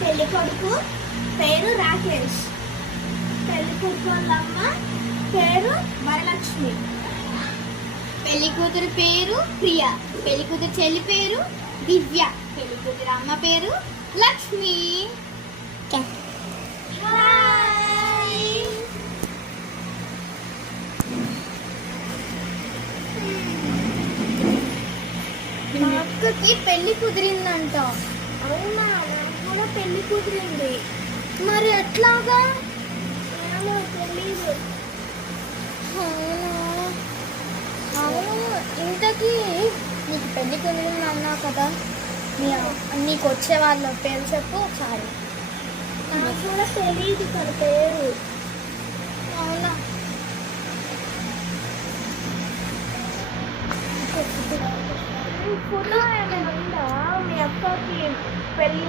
పెళ్లి కొడుకు పేరు రాకేష్, పెళ్లి కూతురు వాళ్ళ అమ్మ పేరు వరలక్ష్మి, పెళ్లి కూతురు పేరు ప్రియ, పెళ్లి కూతురు చెల్లి పేరు దివ్య, పెళ్లి కూతురు అమ్మ పేరు లక్ష్మి. మా అక్కకి పెళ్లి కుదిరిందంట. అవునా, నాకు కూడా పెళ్లి కుదిరింది. మరి ఎట్లాగా? ఏమో తెలీదు. అవును, ఇంతకీ నీకు పెళ్లి కుదిరింది అన్నావు కదా, నీకు వచ్చే వాళ్ళ పేరు చెప్పు ఒకసారి. నాకు కూడా తెలీదు తన పేరు. అవునా? ఫోటో ఏమైనా ఉందా మీ అక్కకి పెళ్ళి